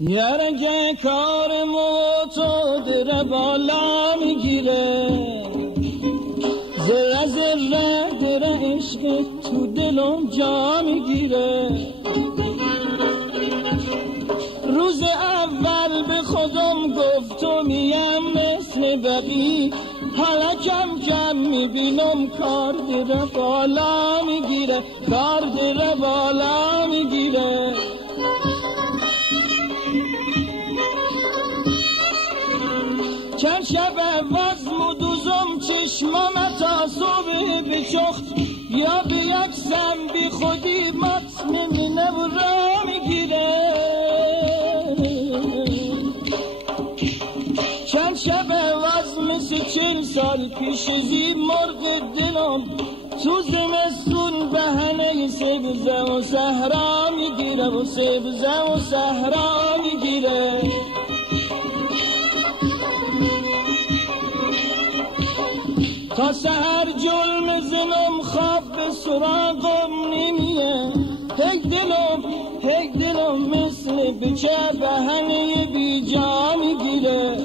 یارگه کار تو در بالا میگیره، ذره ذره در عشق تو دلم جا میگیره. روز اول به خودم گفتم میم مثل بقی، حالا کم کم میبینم کار در بالا میگیره، کار در بالا میگیره. چند شب وزم و دوزم چشمام تا صبح بچخت، یا به یک سم بی خودی مطمئن نبرا میگیره. چند شب وزم 40 سال پیش زی مرغ دلم تو زمستون بهنه سبزه و صحرا میگیره، و سبزه و صحرا میگیره. تا سهر جلم زنم خواب به سراغم نمیه، هک دلم مثل بچه بهنه بی جا میگیره.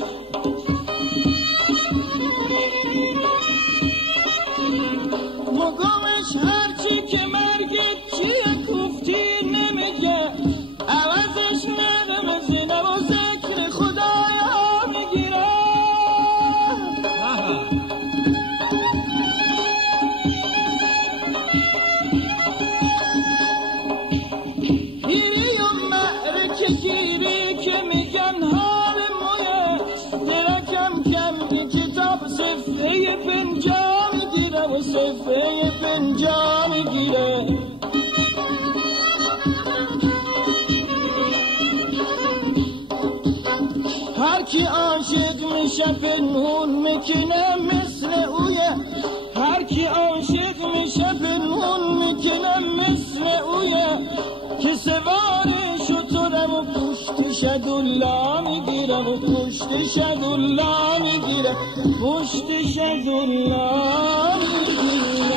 مگمش هرچی که مرگت چیه کوفتی نمیگه، عوضش نرم زینه و ذکر خدایا میگیره. گیری و معرکه گیری که میگن حال مویه، دیره کم کم بی کتاب صفحه پنجا میگیره، و صفحه پنجا میگیره. هر کی عاشق میشه پنهون میکنه مثل اویه، هر کی عاشق میشه پنهون میکنه مثل اویه. که سواری شطورم و پشتش دولا میگیره، و پشتش دولا میگیره، پشتش دولا میگیره.